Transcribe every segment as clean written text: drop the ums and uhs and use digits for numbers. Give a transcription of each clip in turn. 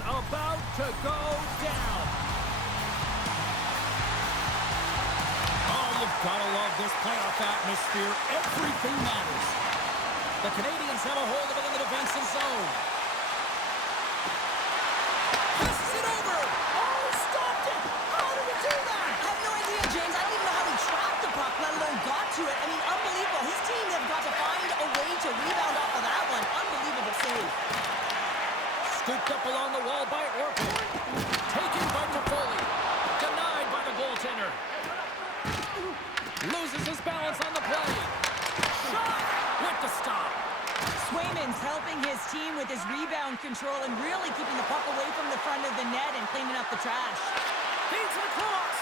about to go down. Oh, you've got to love this playoff atmosphere. Everything matters. The Canadians have a hold of it in the defensive zone. Passes it over. Oh, stopped it. How did he do that? I have no idea, James. I don't even know how he trapped the puck, let alone got to it. I mean, unbelievable. His team have got to find a way to rebound off of that one. Unbelievable save. Scooped up along the wall by Orphan. Taken by Toffoli. Denied by the goaltender. Loses his balance on the play. Shot with the stop. Swayman's helping his team with his rebound control and really keeping the puck away from the front of the net and cleaning up the trash. Feeds it across.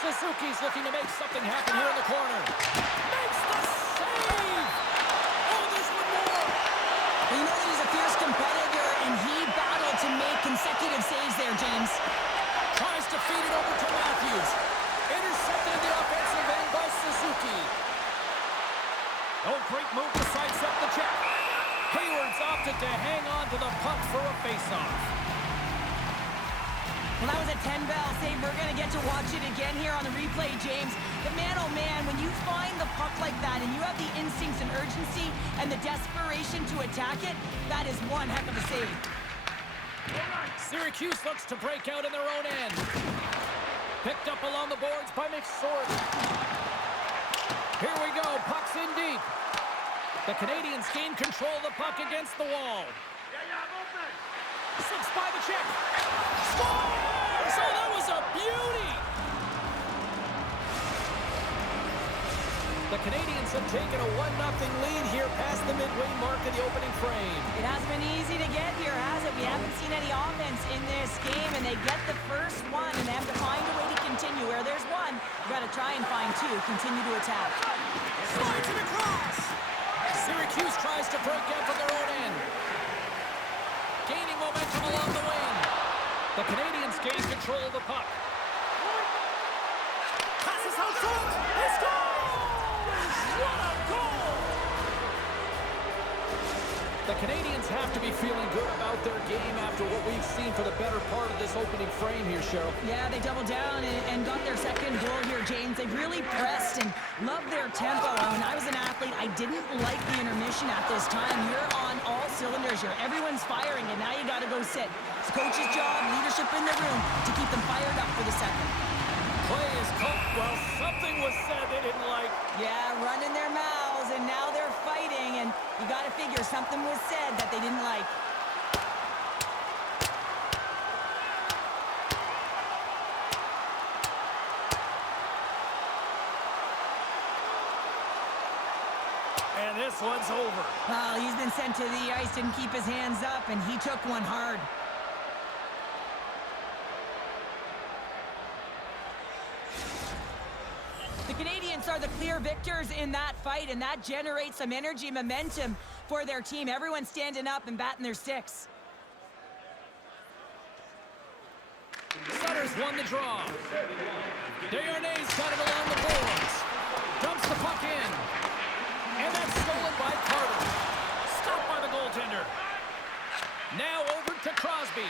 Suzuki's looking to make something happen here in the corner. Makes the save. Oh, there's one more. Well, you know that he's a fierce competitor, and he battled to make consecutive saves there, James. Tries to feed it over to Matthews. Intercepted in the offensive end by Suzuki. Oh, great move to sidestep the check. Hayward's opted to hang on to the puck for a faceoff. Well, that was a 10-bell save. We're going to get to watch it again here on the replay, James. But man, oh man, when you find the puck like that and you have the instincts and urgency and the desperation to attack it, that is one heck of a save. Syracuse looks to break out in their own end. Picked up along the boards by McSorley. Here we go, puck's in deep. The Canadians gain control of the puck against the wall. Six by the check. Scores! Oh, that was a beauty! The Canadians have taken a 1-0 lead here past the midway mark of the opening frame. It hasn't been easy to get here, has it? We haven't seen any offense in this game, and they get the first one, and they have to find a way to continue. Where there's one, you've got to try and find two. Continue to attack. Slides it across! Syracuse tries to break out from their own end. Gaining momentum along the wing. The Canadians gain control of the puck. Passes out front! He scores! What a goal! The Canadians have to be feeling good about their game after what we've seen for the better part of this opening frame here, Cheryl. Yeah, they doubled down and got their second goal here, James. They really pressed and loved their tempo. When I was an athlete, I didn't like the intermission at this time. You're on all cylinders here. Everyone's firing, and now you got to go sit. It's coach's job, leadership in the room, to keep them fired up for the second. Play is called. Well, something was said they didn't like. Yeah, running their mouths, and now they're fighting, and you got to figure something was said that they didn't like. And this one's over. Well, he's been sent to the ice, didn't keep his hands up, and he took one hard. The Canadians are the clear victors in that fight, and that generates some energy, momentum for their team. Everyone's standing up and batting their sticks. Sutter's won the draw. Desharnais got it along the boards. Dumps the puck in. And that's stolen by Carter. Stopped by the goaltender. Now over to Crosby.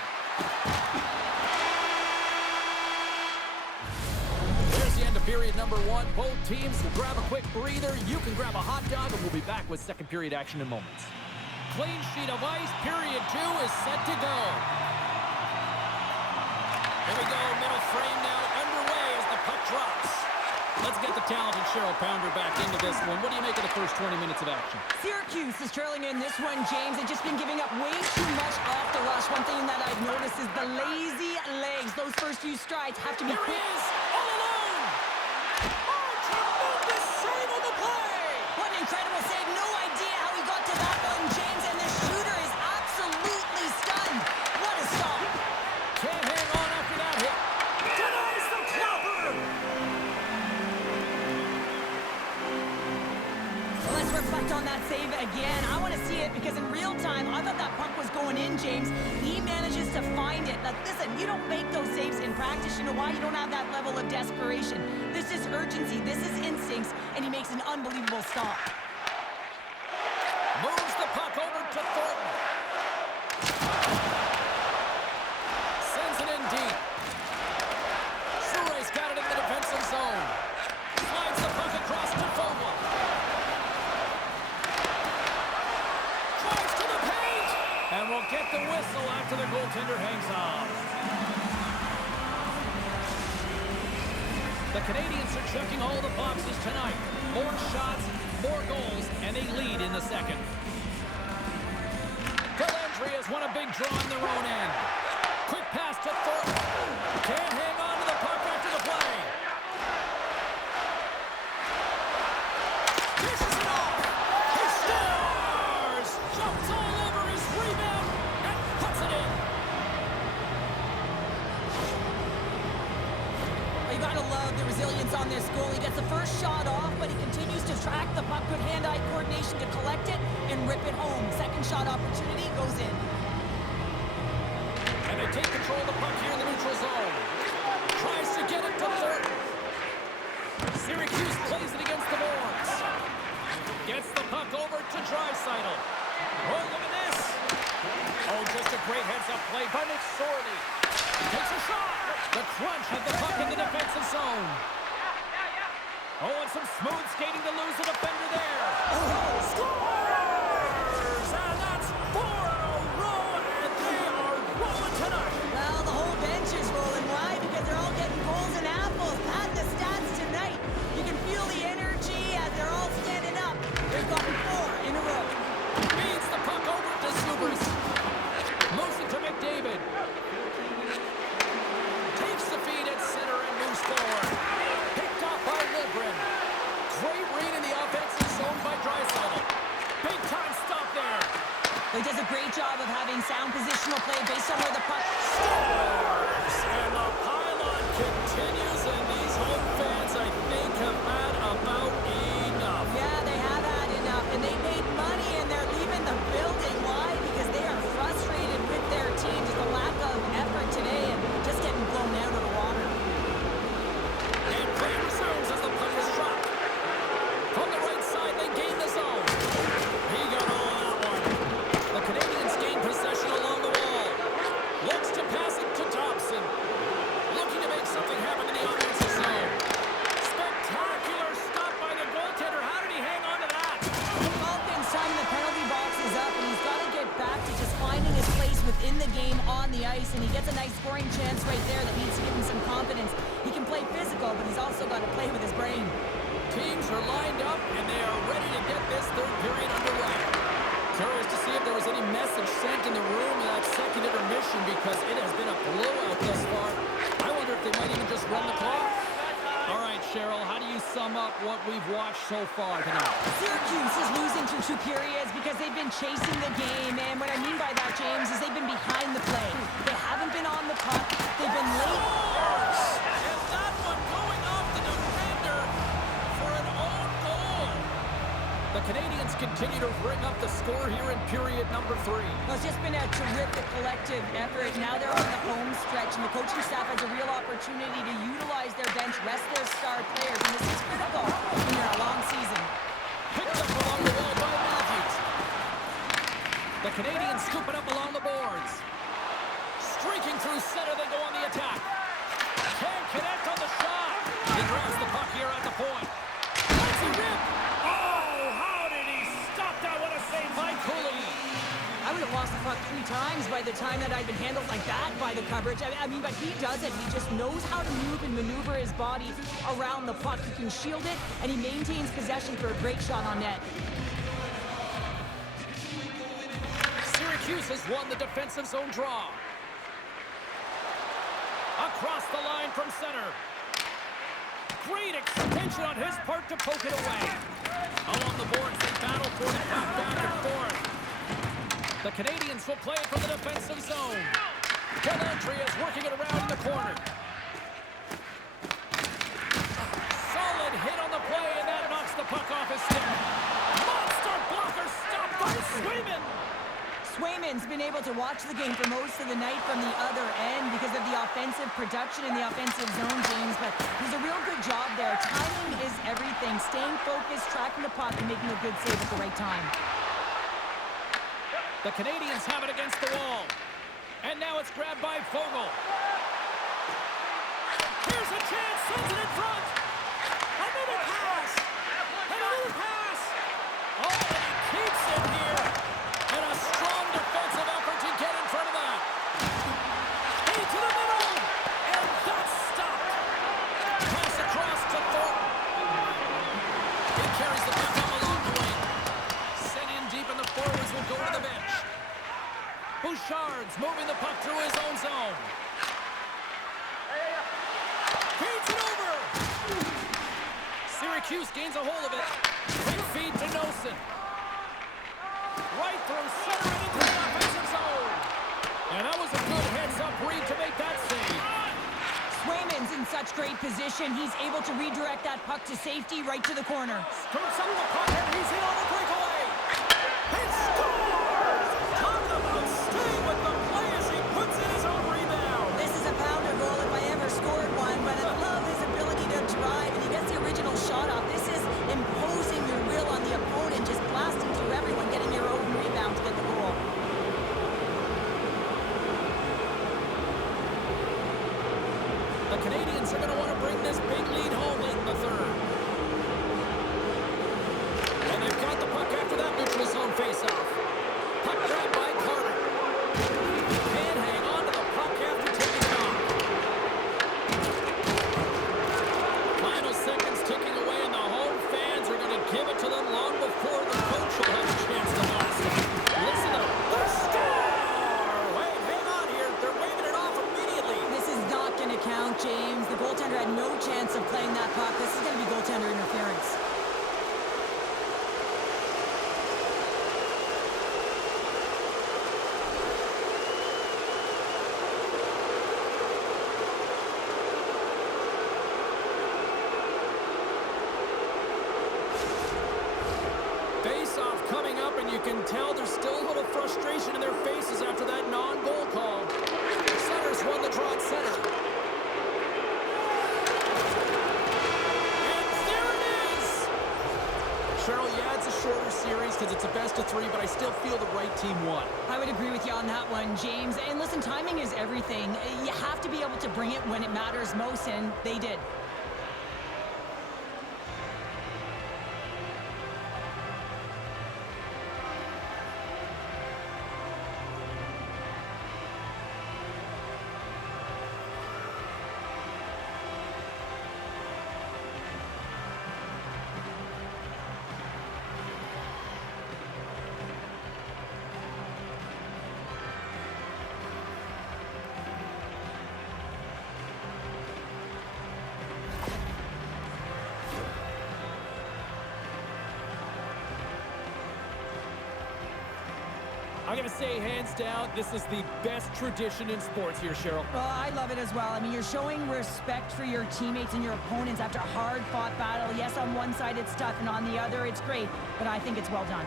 There's the end of period number one. Both teams can grab a quick breather. You can grab a hot dog, and we'll be back with second period action in moments. Clean sheet of ice. Period 2 is set to go. Here we go. Middle frame now underway as the puck drops. Let's get the talented Cheryl Pounder back into this one. What do you make of the first 20 minutes of action? Syracuse is trailing in this one, James. They've just been giving up way too much off the rush. One thing that I've noticed is the lazy legs. Those first few strides have to be Here quick. he is, all alone! Oh, tremendous save on the play! What an incredible save. No idea how he got to that one, James. And the shooter is absolutely stunned. What a stop. Can't hang on after that hit. Denies the clopper! Well, let's reflect on that save again. I want to see it because in real time, I thought that puck was going in, James. He manages to find it. Like, listen, you don't make those saves in practice. You know why? You don't have that level of desperation. This is urgency. This is instincts. And he makes an unbelievable stop. Moves the puck over to Thornton. The Canadians are checking all the boxes tonight. More shots, more goals, and they lead in the second. Dellandrea has won a big draw in their own end. Quick pass to Thornton. Can't hang on to the puck after the play. Dishes it off. He scores! Jumps all over his rebound and puts it in. You gotta love the resilience on this goal. He gets the first shot off, but he continues to track the puck. Good hand-eye coordination to collect it and rip it home. Second shot opportunity goes in. And they take control of the puck here in the neutral zone. Tries to get it to Thornton. Syracuse plays it against the boards. Gets the puck over to Draisaitl. Oh, look at this. Oh, just a great heads-up play by Nick Sorley. Takes a shot. The Crunch have the puck in the defensive zone. Oh, and some smooth skating to lose the defender there. Oh, scores! And that's 4 in a row, and they are rolling tonight. Well, the whole bench is rolling. Why? Because they're all getting goals and apples. Pat the stats tonight. You can feel the energy as they're all standing up. They've gotten 4 in a row. Feeds the puck over to Zubers. Moves it to McDavid. Takes the feed at center and moves forward. Picked off by Liljegren. Great read in the offensive zone by Draisaitl. Big time stop there. He does a great job of having sound positional play based on where the puck Scores! And the pylon continues, and these home fans, I think, have had about enough. Yeah, they have had enough, and they paid money, and they're leaving the building. Why? Because they are frustrated with their team. Just a lack of effort today and just getting blown out of the water. And play resumes as the puck is dropped. From the right side, they gain the zone. He got all of that one. The Canadians gain possession along the wall. Looks to pass it to Thompson. Looking to make something happen in the offensive zone. Spectacular stop by the goaltender. How did he hang on to that? Malkin's time in the penalty box is up, and he's got to get back to just finding his place within the game on the ice, and he gets a nice scoring chance right there that needs to give him some confidence. He can play physical, but he's also got to play with his brain. Teams are lined up, and they are ready to get this third period underway. Curious to see if there was any message sent in the room in that second intermission, because it has been a blowout thus far. I wonder if they might even just run the clock. All right, Cheryl, how do you sum up what we've watched so far tonight? Syracuse is losing through 2 periods because they've been chasing the game, and what I mean by that, James, is they've been behind the play. They haven't been on the puck. They've been late. And that one going off the defender for an own goal. The Canadians continue to ring up the score here in period number 3. Well, it's just been a terrific collective effort. Now they're on the home stretch, and the coaching staff has a real opportunity to utilize their bench, rest their star players, and this is critical in their long season. Picked up along the wall by Matthews. The Canadians scoop it up along the boards. Streaking through center, they go on the attack. Can't connect on the shot. He grabs the puck here at the point. Let's he rip. Oh, how did he stop that? What a save by Cooley. I would have lost the puck 3 times by the time that I'd been handled like that by the coverage. I mean, but he does it. He just knows how to move and maneuver his body around the puck. He can shield it, and he maintains possession for a great shot on net. Syracuse has won the defensive zone draw. Across the line from center. Great extension on his part to poke it away. Along the boards, they battle for it back and forth. The Canadians will play it from the defensive zone. Dellandrea is working it around in the corner. Solid hit on the play, and that knocks the puck off his stick. Monster blocker stopped by Swayman. Swayman's been able to watch the game for most of the night from the other end because of the offensive production in the offensive zone, James, but he's a real good job there. Timing is everything. Staying focused, tracking the puck, and making a good save at the right time. The Canadians have it against the wall. And now it's grabbed by Fogle. Here's a chance, sends it in front. Another pass. Another pass. Oh, and he keeps it here. And a strong defensive effort to get in front of that. Into the middle. And that's stopped. Pass across. Syracuse gains a hold of it. Quick feed to Nosen. Right through center and into the offensive zone. And that was a good heads-up read to make that save. Swayman's in such great position. He's able to redirect that puck to safety right to the corner. Scoops up the puck and he's in on the breakaway. He scores! Talk about staying with the play as he puts in his own rebound. This is a pounder goal if I ever scored one, but I love his ability to drive, and he gets the original shot off. This is imposing your will on the opponent, just blasting through everyone, getting your own rebound to get the goal. The Canadians are going to want to bring this big lead home late in the third. And they've got the puck after that neutral zone faceoff. Puck grab by Carter. Can't hang on to the puck after taking it off. Final seconds ticking away, and the home fans are going to give it to them long before the coach will have a chance to blast it. Listen to the score! Wait, hang on here. They're waving it off immediately. This is not going to count, James. The goaltender had no chance of playing that puck. This is going to be goaltender interference. Face-off coming up, and you can tell there's still a little frustration in their faces after that non-goal call. Centers won the draw at center. And there it is! Cheryl, yeah, it's a shorter series because it's a best-of-3, but I still feel the right team won. I would agree with you on that one, James. And listen, timing is everything. You have to be able to bring it when it matters most, and they did. I'm going to say, hands down, this is the best tradition in sports here, Cheryl. Well, I love it as well. I mean, you're showing respect for your teammates and your opponents after a hard-fought battle. Yes, on one side it's tough, and on the other it's great, but I think it's well done.